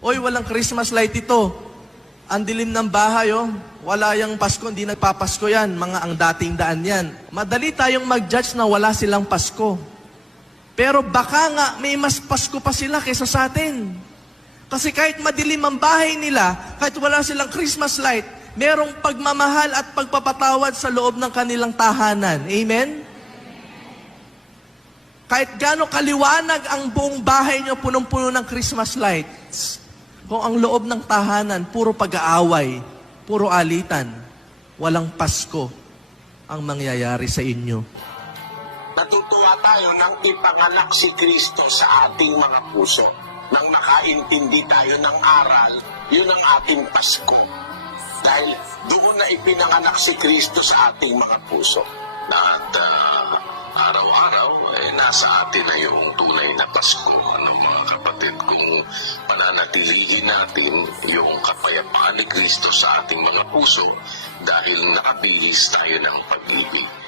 Oy, walang Christmas light ito. Ang dilim ng bahay, oh. Wala yung Pasko, hindi nagpapasko yan. Mga ang dating daan yan. Madali tayong mag-judge na wala silang Pasko. Pero baka nga may mas Pasko pa sila kaysa sa atin. Kasi kahit madilim ang bahay nila, kahit wala silang Christmas light, merong pagmamahal at pagpapatawad sa loob ng kanilang tahanan. Amen? Kahit gaano kaliwanag ang buong bahay nyo, punong-puno ng Christmas lights, kung ang loob ng tahanan, puro pag-aaway, puro alitan, walang Pasko ang mangyayari sa inyo. Natutuwa tayo nang ipanganak si Kristo sa ating mga puso. Nang makaintindi tayo ng aral, yun ang ating Pasko. Dahil doon na ipinanganak si Kristo sa ating mga puso. At araw-araw, nasa atin na yung tunay na Pasko. Mga kapatid, kung pananatilihin natin yung kapayapaan ni Kristo sa ating mga puso, dahil nakabihis tayo ng pag-ibig.